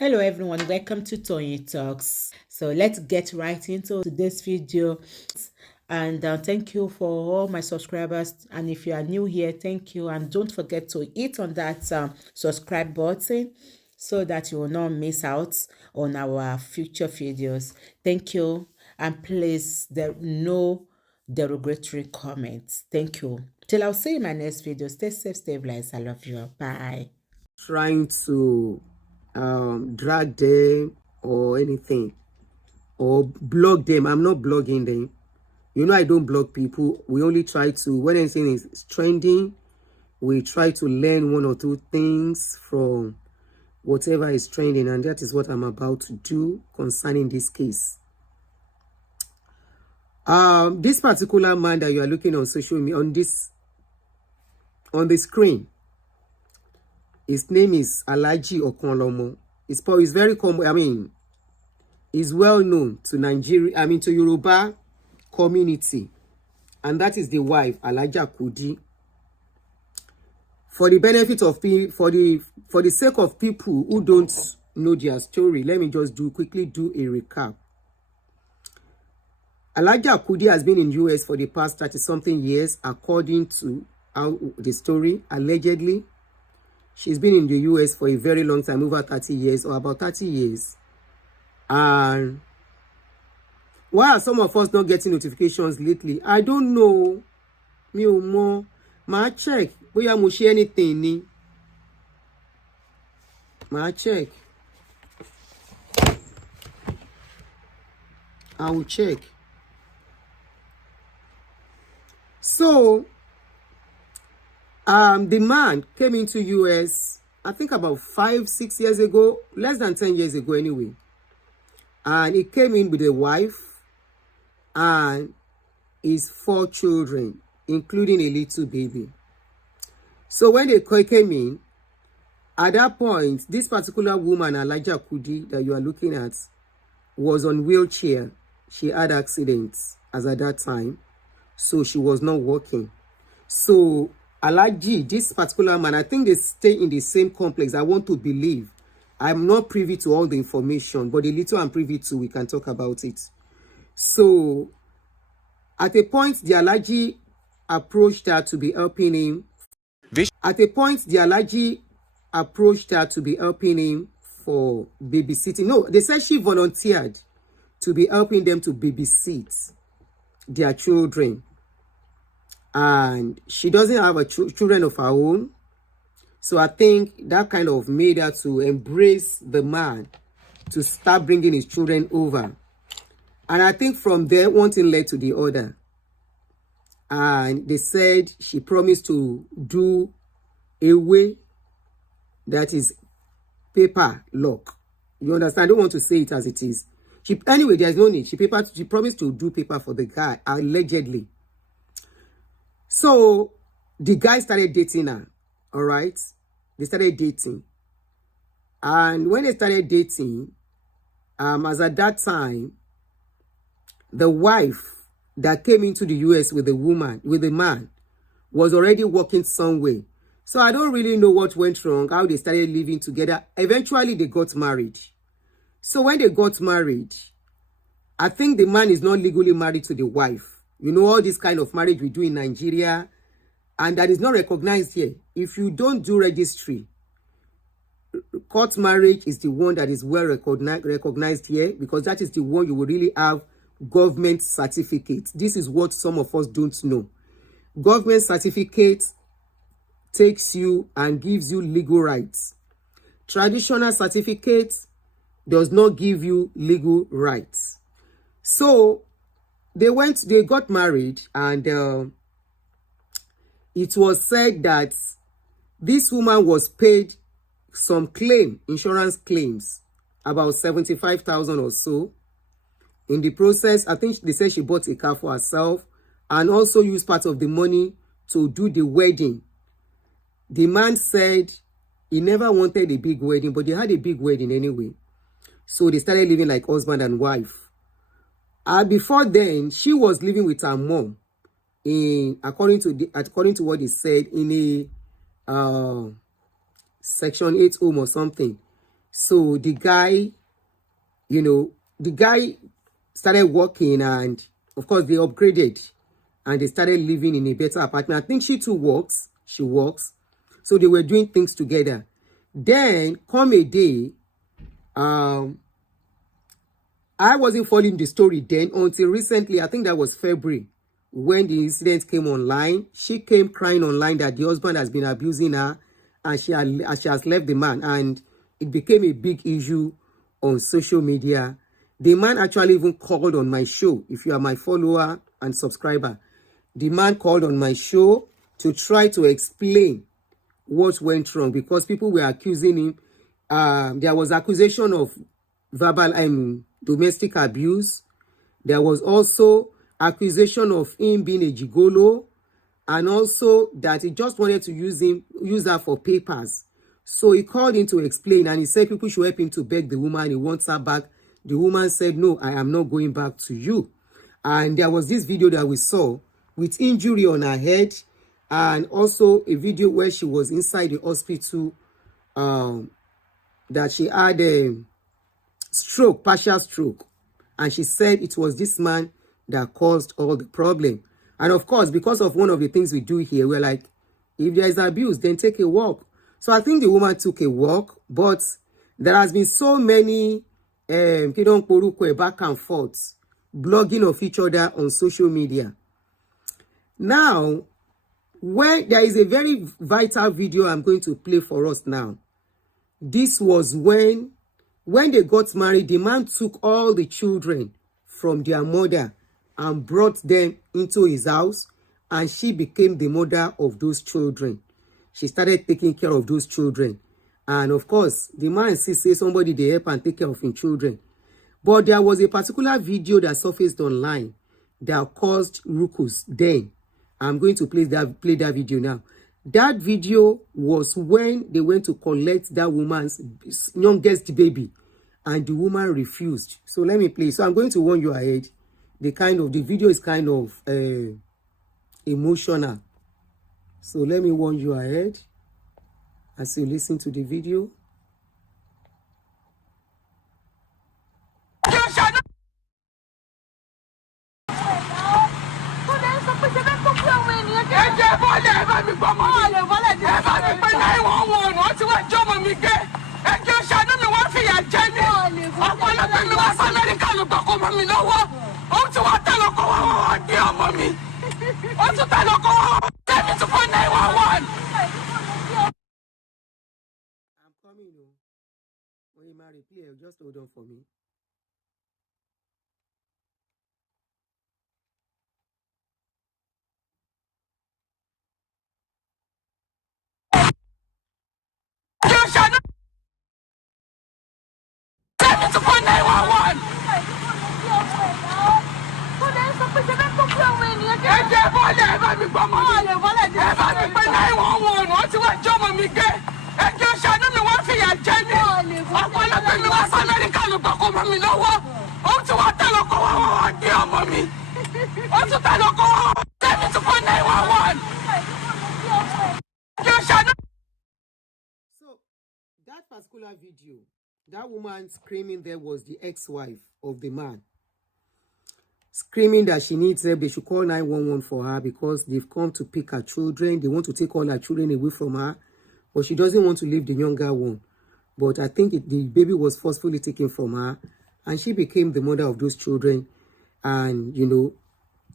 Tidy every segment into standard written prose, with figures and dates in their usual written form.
Hello everyone, welcome to Tony Talks. So let's get right into today's video. And thank you for all my subscribers. And if you are new here, thank you. And don't forget to hit on that subscribe button so that you will not miss out on our future videos. Thank you. And please, there no derogatory comments. Thank you. Till I'll see you in my next video. Stay safe, stay blessed. I love you. Bye. Trying to drag them or anything or blog them. I'm not blogging them. You know, I don't blog people. We only try to, when anything is trending, we try to learn one or two things from whatever is trending, and that is what I'm about to do concerning this case. This particular man that you are looking on social media, on the screen, his name is Alhaji Okanlomo. It's very common. He's well known to Nigeria, to Yoruba community. And that is the wife, Alhaja Kudi. For the benefit of people, for the sake of people who don't know their story, let me just quickly do a recap. Alhaja Kudi has been in US for the past 30-something years, according to the story, allegedly. She's been in the US for a very long time, over 30 years or about 30 years. And why are some of us not getting notifications lately? I don't know. Me or more. Ma check. Boya mo share anything ni. Ma check. I will check. So, the man came into US, I think about 5-6 years ago, less than 10 years ago anyway. And he came in with a wife and his 4 children, including a little baby. So when they came in, at that point, this particular woman, Alhaja Kudi, that you are looking at, was on wheelchair. She had accidents as at that time, so she was not working. So Alhaji, this particular man, I think they stay in the same complex. I want to believe. I'm not privy to all the information, but the little I'm privy to, we can talk about it. So, at a point, the Alhaji approached her to be helping him. At a point, the Alhaji approached her to be helping him for babysitting. No, they said she volunteered to be helping them to babysit their children. And she doesn't have children of her own. So I think that kind of made her to embrace the man to start bringing his children over. And I think from there, one thing led to the other. And they said she promised to do a way that is paper lock. You understand? I don't want to say it as it is. Anyway, there's no need. She promised to do paper for the guy, allegedly. So the guy started dating her, all right? They started dating. And when they started dating, as at that time, the wife that came into the US with the man, was already working somewhere. So I don't really know what went wrong, how they started living together. Eventually, they got married. So when they got married, I think the man is not legally married to the wife. You know, all this kind of marriage we do in Nigeria, and that is not recognized here. If you don't do registry, court marriage is the one that is well recognized here, because that is the one you will really have government certificate. This is what some of us don't know. Government certificate takes you and gives you legal rights. Traditional certificate does not give you legal rights. So they got married, and it was said that this woman was paid some insurance claims, about 75,000 or so. In the process, I think they said she bought a car for herself and also used part of the money to do the wedding. The man said he never wanted a big wedding, but they had a big wedding anyway. So they started living like husband and wife. Before then, she was living with her mom, according to what they said, in a Section 8 home or something. So the guy, the guy started working, and of course they upgraded and they started living in a better apartment. I think she too works. She works. So they were doing things together. Then come a day, I wasn't following the story then until recently. I think that was February when the incident came online. She came crying online that the husband has been abusing her, and she has left the man, and it became a big issue on social media. The man actually even called on my show. If you are my follower and subscriber, the man called on my show to try to explain what went wrong, because people were accusing him. There was accusation of verbal domestic abuse. There was also accusation of him being a gigolo, and also that he just wanted to use her for papers. So he called in to explain, and he said people should help him to beg the woman. He wants her back. The woman said, no, I am not going back to you. And there was this video that we saw with injury on her head, and also a video where she was inside the hospital, that she had a stroke, partial stroke. And she said it was this man that caused all the problem. And of course, because of one of the things we do here, we're like, if there is abuse, then take a walk. So I think the woman took a walk, but there has been so many back and forth, blogging of each other on social media. Now, when there is a very vital video I'm going to play for us now. This was when they got married, the man took all the children from their mother and brought them into his house, and she became the mother of those children. She started taking care of those children. And of course, the man says somebody they help and take care of his children. But there was a particular video that surfaced online that caused ruckus then. I'm going to play that video now. That video was when they went to collect that woman's youngest baby, and the woman refused. So let me play. So I'm going to warn you ahead. The video is kind of emotional. So let me warn you ahead as you listen to the video. I'm coming. When you marry, please just hold on for me. So that particular video, that woman screaming there was the ex-wife of the man, screaming that she needs help. They should call 911 for her because they've come to pick her children. They want to take all her children away from her, but she doesn't want to leave the younger one. But I think the baby was forcefully taken from her, and she became the mother of those children. And,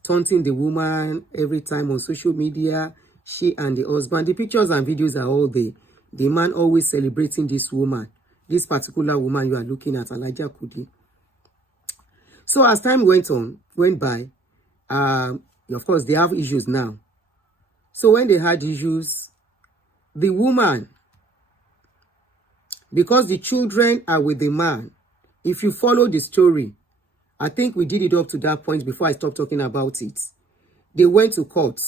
taunting the woman every time on social media, she and the husband. The pictures and videos are all there. The man always celebrating this woman, this particular woman you are looking at, Alhaja Kudi. So as time went by, of course, they have issues now. So when they had issues, the woman, because the children are with the man, if you follow the story, I think we did it up to that point before I stopped talking about it. They went to court.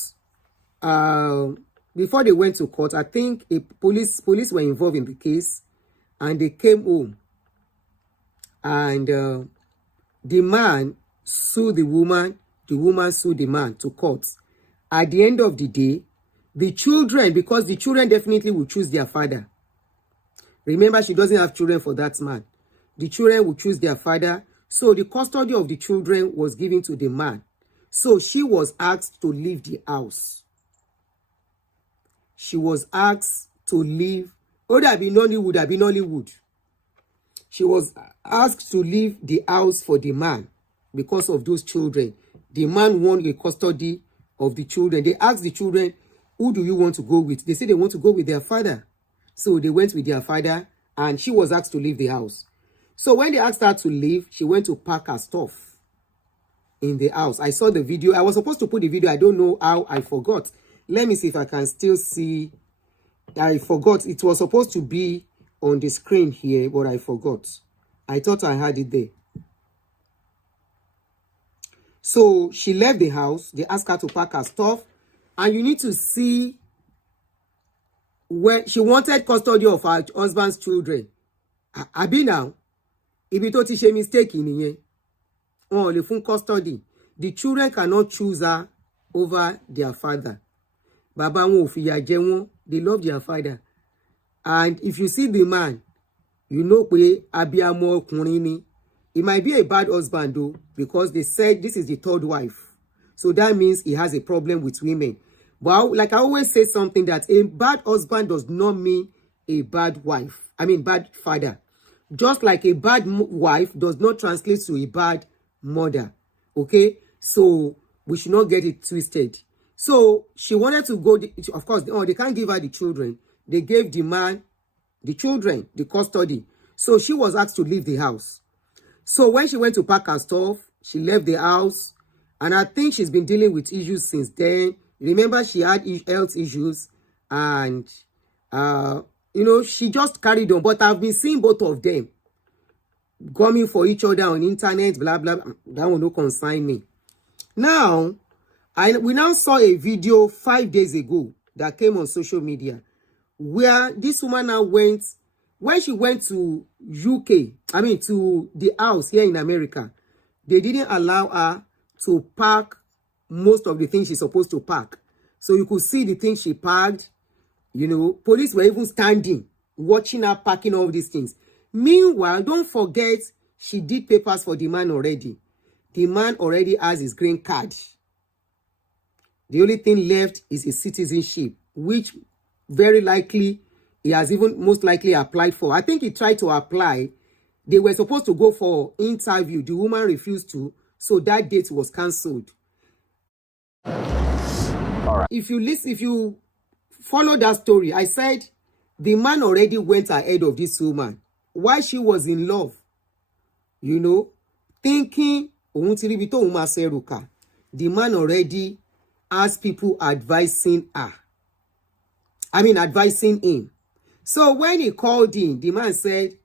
Before they went to court, I think police were involved in the case, and they came home. And the man sued the woman sued the man to court. At the end of the day, the children, because the children definitely will choose their father. Remember, she doesn't have children for that man. The children will choose their father. So the custody of the children was given to the man. So she was asked to leave the house. She was asked to leave. Would have been Nollywood. She was asked to leave the house for the man because of those children. The man won the custody of the children. They asked the children, who do you want to go with? They said they want to go with their father. So they went with their father, and she was asked to leave the house. So when they asked her to leave, she went to pack her stuff in the house. I saw the video. I was supposed to put the video. I don't know how I forgot. Let me see if I can still see. I forgot. It was supposed to be on the screen here, but I forgot. I thought I had it there. So she left the house. They asked her to pack her stuff. And you need to see when she wanted custody of her husband's children. Abi now, ibi tó ti ṣe mistake nìyẹn. Wọ́n ò lè fún custody. The children cannot choose her over their father. Bàbá wọn ò fìyà jẹ wọ́n. They love their father. And if you see the man, you know pé abiyamọ ọkùnrin ni. He might be a bad husband though, because they said this is the third wife. So that means he has a problem with women. But like I always say something, that a bad husband does not mean a bad wife. I mean, bad father. Just like a bad wife does not translate to a bad mother. Okay? So we should not get it twisted. So she wanted to go, of course, they can't give her the children. They gave the man the children, the custody. So she was asked to leave the house. So when she went to pack her stuff, she left the house. And I think she's been dealing with issues since then. Remember, she had health issues. And, she just carried on. But I've been seeing both of them coming for each other on internet, blah, blah. That will not concern me. Now, we now saw a video 5 days ago that came on social media where this woman now went, when she went to to the house here in America, they didn't allow her to pack most of the things she's supposed to pack. So you could see the things she packed. Police were even standing, watching her packing all these things. Meanwhile, don't forget, she did papers for the man already. The man already has his green card. The only thing left is his citizenship, which very likely he has even most likely applied for. I think he tried to apply. They were supposed to go for interview. The woman refused to, so that date was cancelled. All right. If you follow that story, I said the man already went ahead of this woman while she was in love, thinking the man already has people advising him. So when he called in, the man said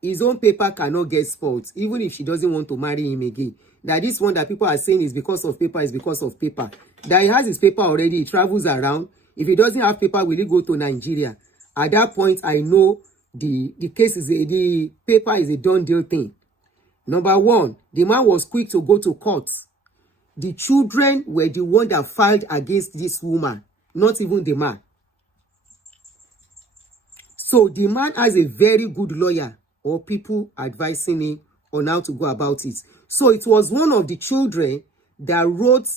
his own paper cannot get spoiled, even if she doesn't want to marry him again. That this one that people are saying is because of paper, is because of paper. That he has his paper already, he travels around. If he doesn't have paper, will he go to Nigeria? At that point, I know the case is the paper is a done deal thing. Number one, the man was quick to go to court. The children were the one that filed against this woman, not even the man. So the man has a very good lawyer or people advising him on how to go about it. So it was one of the children that wrote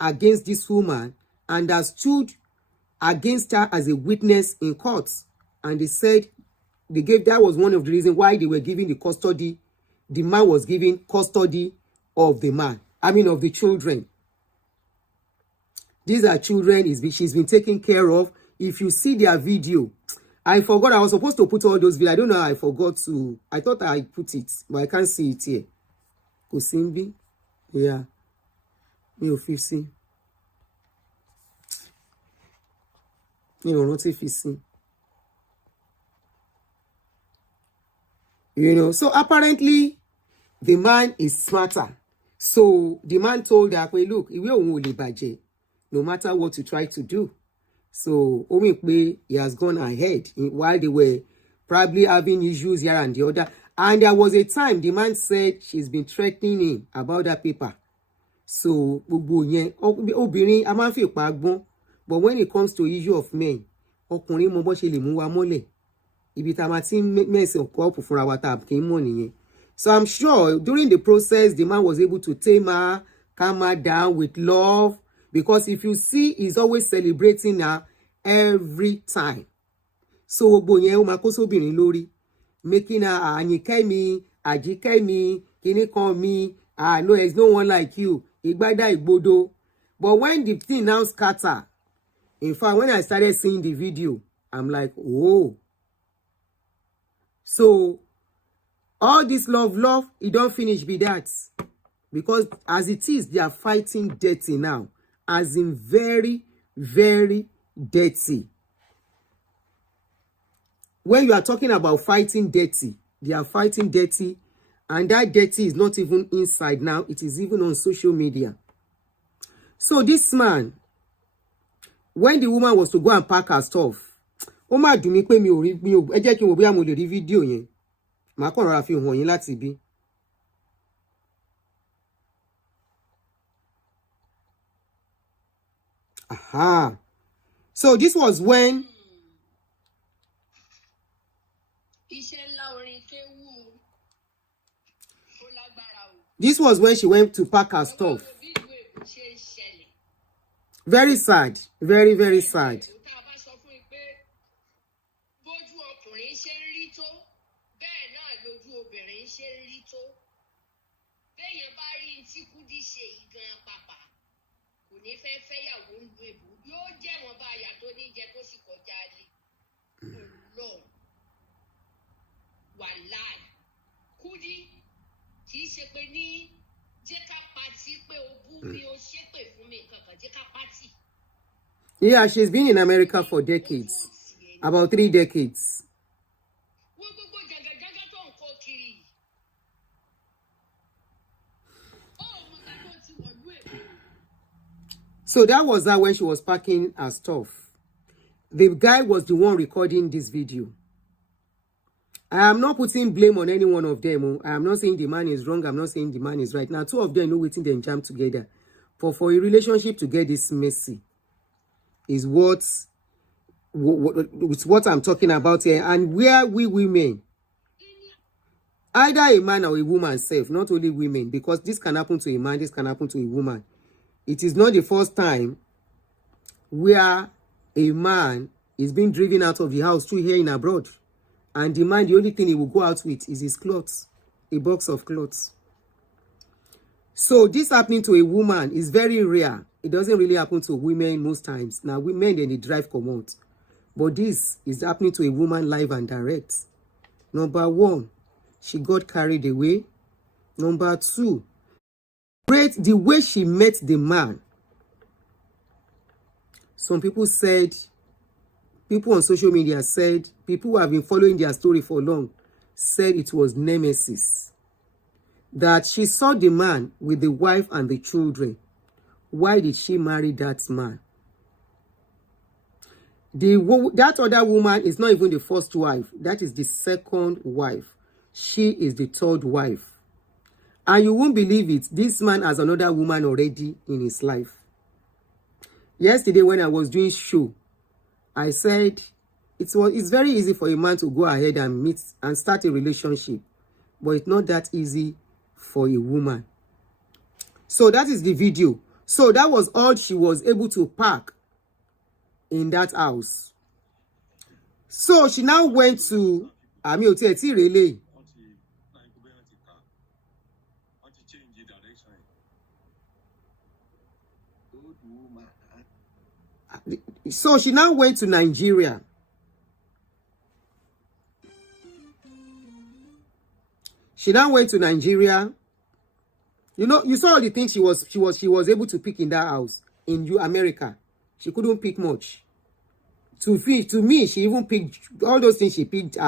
against this woman and that stood against her as a witness in court. And they said that was one of the reasons why they were giving the custody. The man was giving custody of of the children. These are children she's been taken care of. If you see their video, I forgot I was supposed to put all those videos. I don't know how I forgot to. I thought I put it, but I can't see it here. Kusimbi. Yeah. Me ò fi sí. Mi ò rántí fi sí. So apparently the man is smarter. So the man told her, look, ìwé òun ò lè bàjẹ́, no matter what you try to do. So he has gone ahead while they were probably having issues here and the other. And there was a time the man said she's been threatening him about that paper. So obìnrin a máa ń fi ìpá gbọ́n, but when it comes to issue of men, ọkùnrin mọ bó ṣe lè mú wa mọ́lẹ̀. ibi tá ma ti mess up fúnra wa tá kì í mọ̀ nìyẹn. So I'm sure during the process, the man was able to tame her, calm her down with love. Because if you see, he's always celebrating her every time. So gbogbo yẹn ó máa kó sóbìnrin lórí, making her Àyìnkẹ́ mi, Ajike mi, kíní kan mi, no, there's no one like you, ìgbádà ìgbódò. But when the thing now scatter, in fact, when I started seeing the video, I'm like, oh. So all this love, it don't finish be that. Because as it is, they are fighting dirty now. As in very, very dirty. When you are talking about fighting dirty, they are fighting dirty. And that dirty is not even inside now. It is even on social media. So this man, when the woman was to go and pack her stuff, ó mà dùn mí pé mi ò ẹ jẹ́ kí n wò bóyá mo lè rí fídíò yẹn. Màá kàn rọra fi hàn yín láti bí. Aha. So this was when she went to pack her stuff. Very sad. Very, very sad. Kudi kì í ṣe pé ní jẹ́ ká pati pé o bú mi o ṣépè fún mi kankan jẹ́ ká pati. Yeah, she's been in America for decades. About 3 decades. So that was that when she was packing her stuff. The guy was the one recording this video. I am not putting blame on any one of them. I am not saying the man is wrong. I'm not saying the man is right. Now, 2 of them know waiting them jam together. For a relationship to get this messy is what I'm talking about here. And where we women, either a man or a woman self, not only women, because this can happen to a man, this can happen to a woman. It is not the first time where a man is being driven out of the house through here in abroad. And the man, the only thing he will go out with is his clothes, a box of clothes. So this happening to a woman is very rare. It doesn't really happen to women most times. Now, women, then they drive come out. But this is happening to a woman live and direct. Number 1, she got carried away. Number 2, the way she met the man. Some people said, people on social media said, people who have been following their story for long, said it was nemesis. That she saw the man with the wife and the children. Why did she marry that man? That other woman is not even the first wife. That is the second wife. She is the third wife. And you won't believe it. This man has another woman already in his life. Yesterday when I was doing show, I said it's very easy for a man to go ahead and meet and start a relationship. But it's not that easy for a woman. So that is the video. So that was all she was able to pack in that house. So she now went to really. So she now went to Nigeria. She now went to Nigeria. You know, you saw all the things she was able to pick in that house in America. She couldn't pick much. To me, she even picked all those things. She picked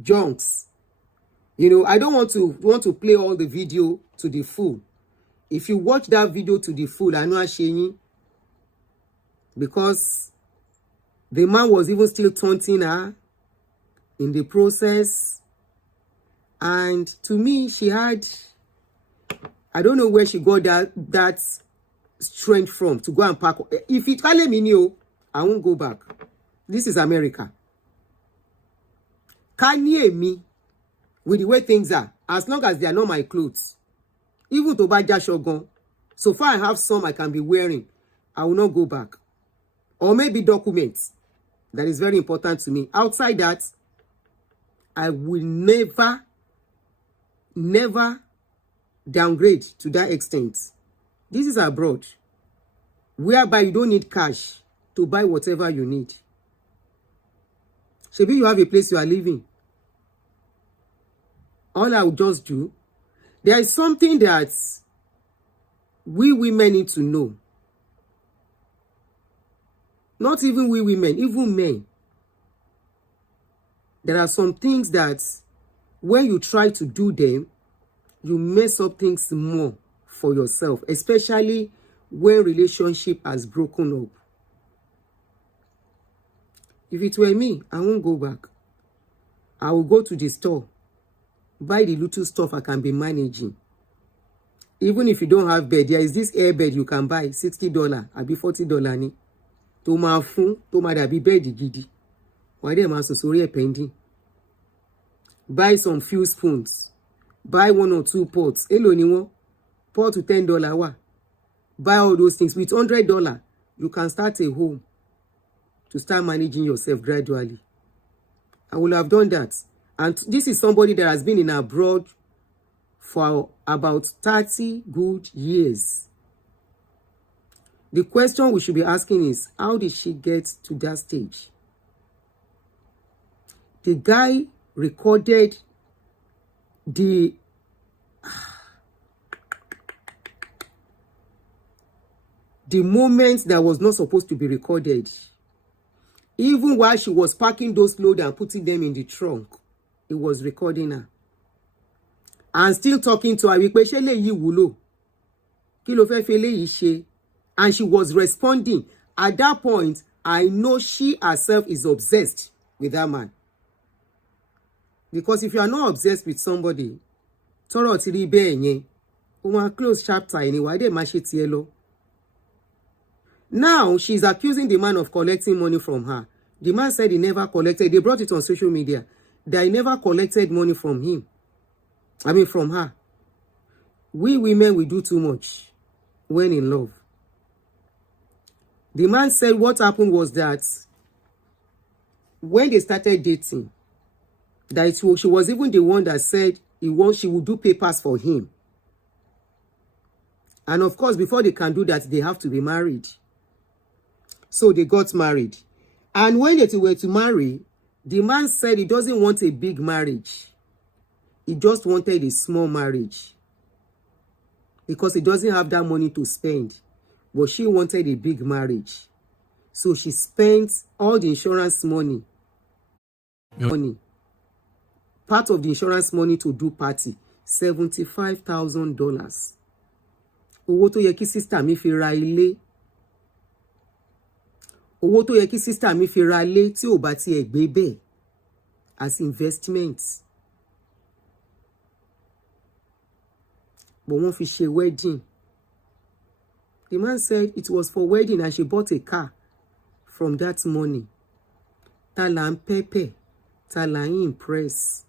junks. You know, I don't want to play all the video to the full. If you watch that video to the full, I know Ashenyi, because the man was even still taunting her in the process. And to me, she had, I don't know where she got that strength from to go and pack. If it can't let me know, I won't go back. This is America. Kanye me with the way things are, as long as they are not my clothes, even to buy jashogon, so far I have some I can be wearing, I will not go back. Or maybe documents. That is very important to me. Outside that, I will never downgrade to that extent. This is abroad, whereby you don't need cash to buy whatever you need. Maybe you have a place you are living. All I will just do, there is something that we women need to know. Not even we women, even men. There are some things that when you try to do them, you mess up things more for yourself, especially when relationship has broken up. If it were me, I won't go back. I will go to the store, buy the little stuff I can be managing. Even if you don't have bed, there is this air bed you can buy, $60, abi $40 ni. To ma fun, to ma dabi bed gidi. Why dem ma so sori e pending. Buy some few spoons. Buy 1 or 2 pots. Elo ni won. Pot to $10 wa. Buy all those things. With $100, you can start a home to start managing yourself gradually. I will have done that. And this is somebody that has been in abroad for about 30 good years. The question we should be asking is, how did she get to that stage? The guy recorded the moment that was not supposed to be recorded. Even while she was packing those clothes and putting them in the trunk, it was recording her. And still talking to her. And she was responding. At that point, I know she herself is obsessed with that man. Because if you are not obsessed with somebody, close chapter anyway. Now, she's accusing the man of collecting money from her. The man said he never collected. They brought it on social media. That he never collected money from him. From her. We women, we do too much when in love. The man said what happened was that when they started dating, that she was even the one that said she would do papers for him. And of course, before they can do that, they have to be married. So they got married. And when they were to marry, the man said he doesn't want a big marriage. He just wanted a small marriage. Because he doesn't have that money to spend. But she wanted a big marriage. So she spent all the insurance money. Part of the insurance money to do party. $75,000. Owó tó yẹ kí sister mi fi ra ilé. Owó tó yẹ kí sister mi fi ra ilé tí ò bá ti ẹ̀ gbé bẹ́ẹ̀ as investment. But wọ́n fi ṣe wedding. The man said it was for wedding and she bought a car from that money. Tala ń pẹ́pẹ́, tala ń impress.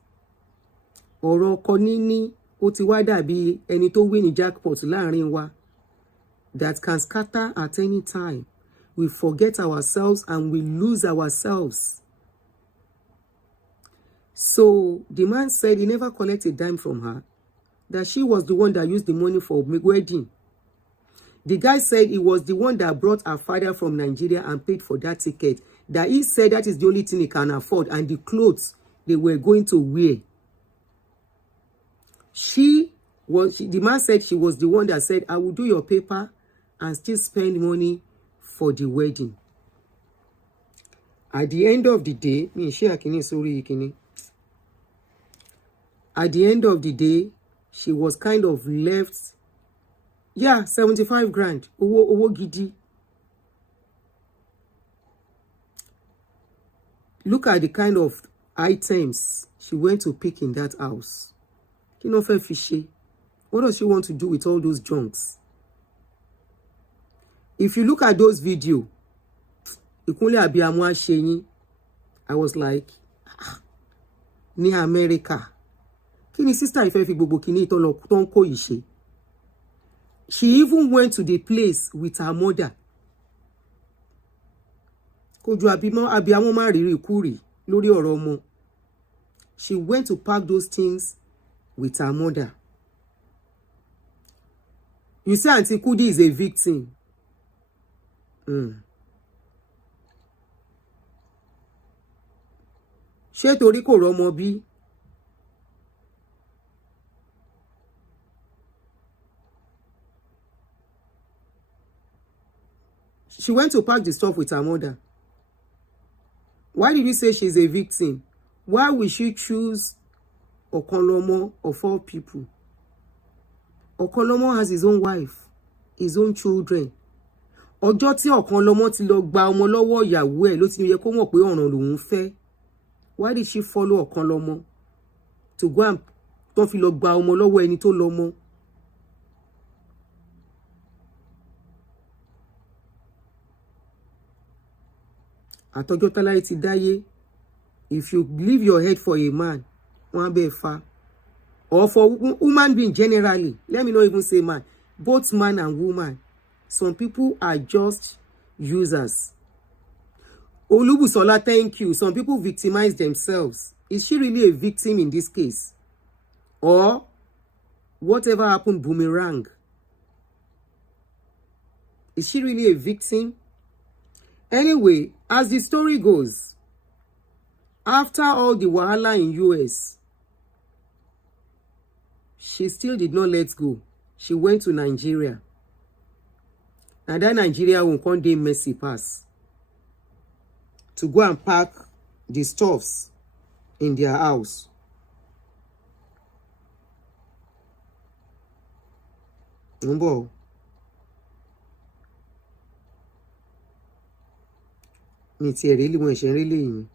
Ọ̀rọ̀ ọkọ níní ó ti wá dàbí ẹni tó win ní jackpot láàrin wa. That can scatter at any time. We forget ourselves and we lose ourselves. So the man said he never collected a dime from her. That she was the one that used the money for wedding. The guy said he was the one that brought her father from Nigeria and paid for that ticket. That he said that is the only thing he can afford and the clothes they were going to wear. The man said she was the one that said, I will do your paper and still spend money for the wedding. At the end of the day, at the end of the day, she was kind of left, 75 grand. Owo gidi. Look at the kind of items she went to pick in that house. Fishy. What does she want to do with all those junks? If you look at those videos, I was like, ní America. Kí ni sister ìfẹ́ fi gbogbo kìíní tó ń kó yìí ṣe? She even went to the place with her mother. Kojú abiyamọ má rírì kúrì lórí ọ̀rọ̀ ọmọ. She went to pack those things with her mother. You say Aunty Kudi is a victim. Ṣé torí kò rọ́mọ bí? She went to pack the stuff with her mother. Why did you say she's a victim? Why will she choose Okanlomo of all people? Okanlomo has his own wife, his own children. Ọjọ́ tí Okanlomo ti lọ gba ọmọ lọ́wọ́ ìyàwó ẹ̀ ló ti yẹ kó mọ̀ pé ọ̀ràn lòun fẹ́. Why did she follow Okanlomo to go and tó fi lọ gba ọmọ lọ́wọ́ ẹni tó lọ́mọ? Àtọjọ́ táláyé ti dáyé, if you leave your head for a man, wọ́n á bẹ́ẹ̀ fa. Or for woman being generally, let me not even say man, both man and woman. Some people are just users. Olubusola, thank you. Some people victimize themselves. Is she really a victim in this case? Or whatever happened, boomerang? Is she really a victim? Anyway, as the story goes, after all the wahala in US, she still did not let go. She went to Nigeria. And that Nigeria will come dey messy pass to go and pack the stuffs in their house. Number. Mi ti really want to really.